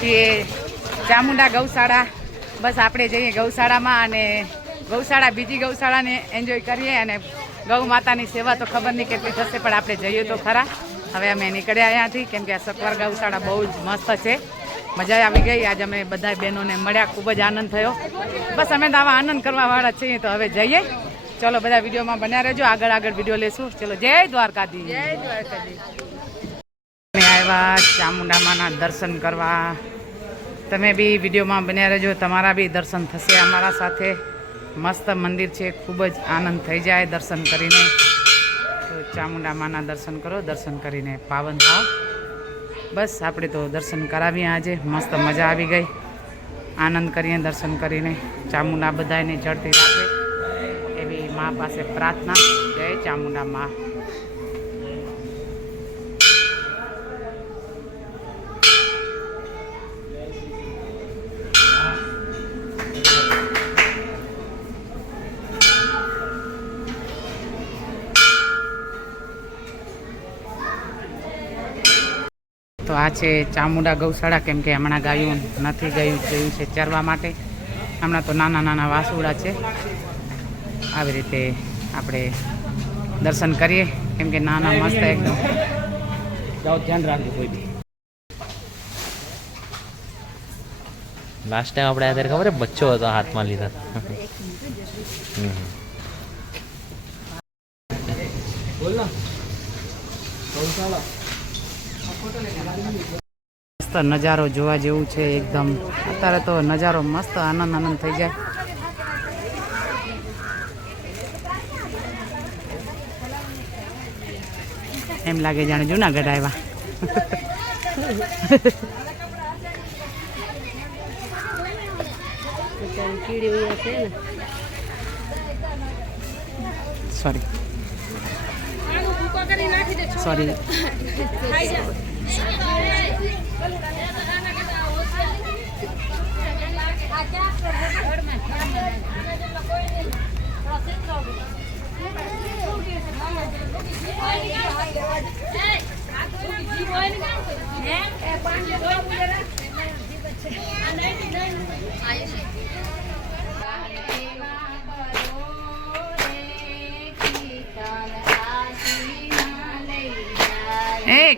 છીએ ચામુંડા ગૌશાળા. બસ આપણે જઈએ ગૌશાળામાં અને ગૌશાળા બીજી ગૌશાળાને એન્જોય કરીએ અને ગૌ માતાની સેવા તો ખબર નહીં કેટલી થશે પણ આપણે જઈએ તો ખરા. હવે અમે નીકળ્યા અહીંયાથી કેમ કે આ સકવાર ગૌશાળા બહુ જ મસ્ત છે. મજા આવી ગઈ. આજે અમે બધા બહેનોને મળ્યા, ખૂબ જ આનંદ થયો. બસ અમે તો આવા આનંદ કરવાવાળા છીએ તો હવે જઈએ. ચલો બધા વિડીયોમાં બન્યા રહેજો, આગળ આગળ વિડીયો લેશું. ચલો જય દ્વારકાધીશ. જય દ્વારકાધીશ. આવ્યા ચામુંડામાના દર્શન કરવા. તમે બી વિડીયોમાં બન્યા રહેજો, તમારા બી દર્શન થશે અમારા સાથે. મસ્ત મંદિર છે, ખૂબ જ આનંદ થઈ જાય દર્શન કરીને. તો ચામુંડામાના દર્શન કરો, દર્શન કરીને પાવન થાવ. બસ આપણે તો દર્શન કરાવીએ આજે. મસ્ત મજા આવી ગઈ, આનંદ કરીએ દર્શન કરીને. ચામુંડા બધાને જળતી રાખે એવી મા પાસે પ્રાર્થના. જય ચામુંડા મા. તો આ છે ચામુંડા ગૌશાળા કેમ કે હમણાં ગાયું નથી ગયું છે ચરવા માટે. હમણાં તો નાના નાના વાસુડા છે. આવી રીતે આપણે દર્શન કરીએ કેમ કે નાના મસ્ત એકદમ. ધ્યાન રાખજો કોઈ બી. લાસ્ટ ટાઈમ આપણે અત્યારે ખબર બચ્ચો હતો હાથમાં લીધા. મસ્ત નજારો જોવા જેવું છે એકદમ. અત્યારે તો નજારો મસ્ત આનંદ થઈ જાય. એમ લાગે જાણે જુનાગઢ આવ્યા. Sorry sorry.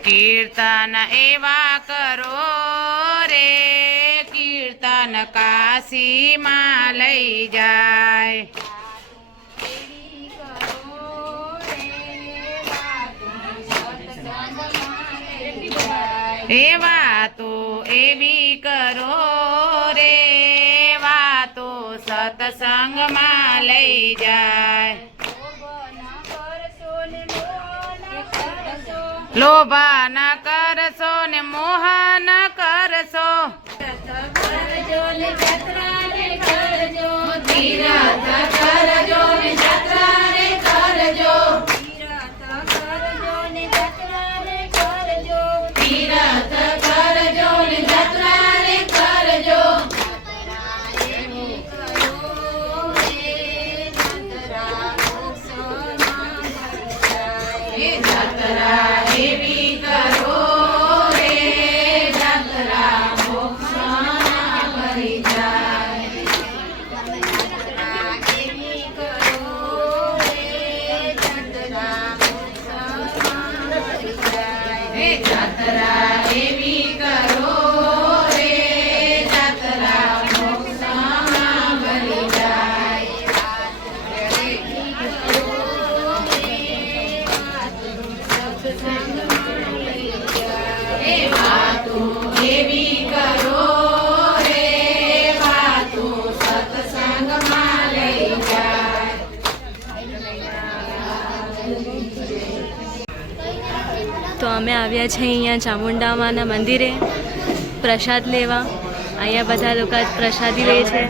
કીર્તન એવા કરો રે, કીર્તન કાશીમાં લઈ જાય. એવા તો એવી કરો રે, વાતો સત્સંગમાં લઈ જાય. લોભ ન કરશો ને મોહ ન કરશો, કરજો ને જત્રા રે કરજો, તીરથ કરજો ને જત્રા રે કરજો, તીરથ કરજો ને જત્રા રે કરજો, તીરથ કરજો ને જત્રા રે કરજો. એવી કરો રે, જાત્રા મોક્ષમાં ભરી જાય. એવી કરો રે, જાત્રા મોક્ષમાં ભરી જાય. જાત્રા એવી કરો રે, જાત્રા મોક્ષમાં ભરી જાય. વાતો એવી કરો રે, વાતો સત્સંગમાં લઈ જાય. તો અમે આવ્યા છીએ અહીંયા ચામુંડામાના મંદિરે પ્રસાદ લેવા. અહીંયા બધા લોકો પ્રસાદી લે છે.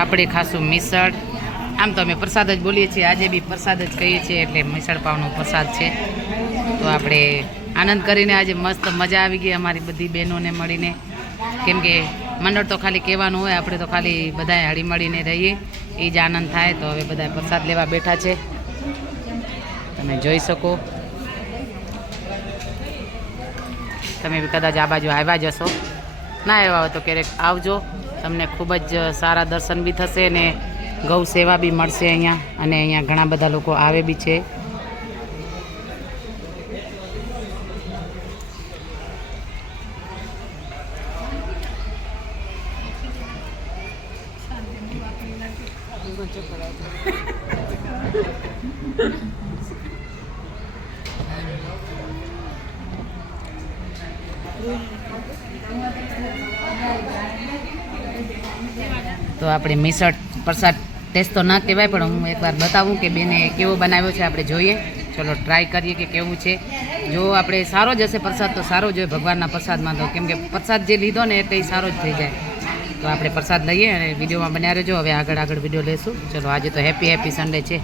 આપણે ખાસું મિસળ. આમ તો અમે પ્રસાદ જ બોલીએ છીએ, આજે બી પ્રસાદ જ કહીએ છીએ, એટલે મિસળ પાવનો પ્રસાદ છે. તો આપણે આનંદ કરીને આજે મસ્ત મજા આવી ગઈ અમારી બધી બહેનોને મળીને. કેમ કે મંડળ તો ખાલી કહેવાનું હોય, આપણે તો ખાલી બધાએ હળી મળીને રહીએ, એ જ આનંદ થાય. તો હવે બધા પ્રસાદ લેવા બેઠા છે, તમે જોઈ શકો. તમે બી કદાચ આ બાજુ આવ્યા જશો, ના આવ્યા હોય તો ક્યારેક આવજો, તમને ખૂબ જ સારા દર્શન બી થશે ને ગૌ સેવા બી મળશે અહીંયા. અને અહીંયા ઘણા બધા લોકો આવે બી છે. તો આપણે મિસળ પ્રસાદ ટેસ્ટ તો ના કહેવાય, પણ હું એકવાર બતાવું કે બેને કેવો બનાવ્યો છે. આપણે જોઈએ, ચલો ટ્રાય કરીએ કે કેવું છે. જો આપણે સારો જ હશે પ્રસાદ તો સારો જ હોય ભગવાનના પ્રસાદમાં, તો કેમ કે પ્રસાદ જે લીધો ને એટલે સારો જ થઈ જાય. તો આપણે પ્રસાદ લઈએ અને વિડીયોમાં બન્યા રહેજો. હવે આગળ વિડીયો લેશું. ચલો આજે તો હેપી સન્ડે છે.